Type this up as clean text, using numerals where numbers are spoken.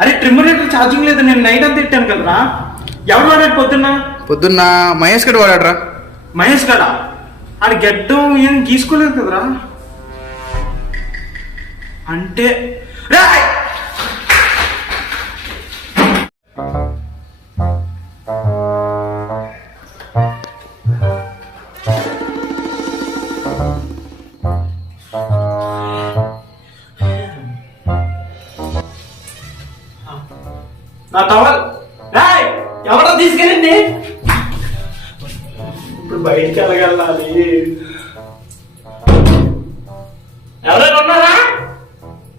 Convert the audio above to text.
అరే trimmer charging లేదు, నేను నైట్ అంతా తిట్టాను కదరా. ఎవరు వాడాడు పొద్దున్న మహేష్ గడు వాడాడ్రా. మహేష్ గడా? ఆడి గడ్డం ఏం గీసుకోలేదు కదరా. అంటే నా టవల్